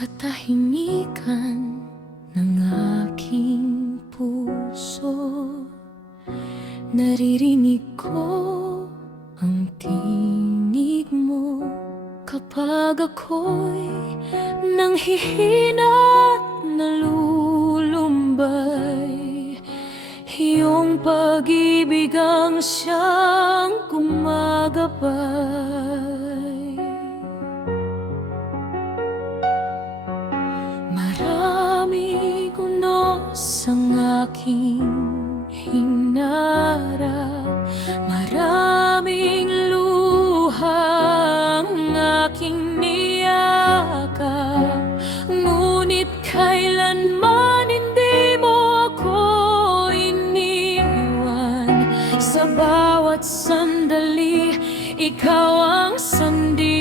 katahimikan ng aking puso, naririnig ko ang tinig mo kapag ako'y nanghihina't nalulumbay. Iyong pag-ibig ang siyang gumagabay. Maraming unos ang aking hinarap, maraming luha ang aking niyakap, ngunit kailanman hindi mo ako iniwan. Sa bawat sandali, ikaw ang sandigan.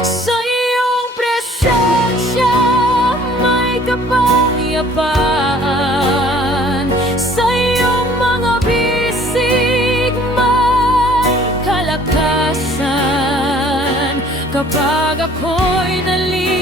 Sa iyong presensya may kapayapaan, sa iyong mga bisig may kalakasan. Kapag ako'y nalilito,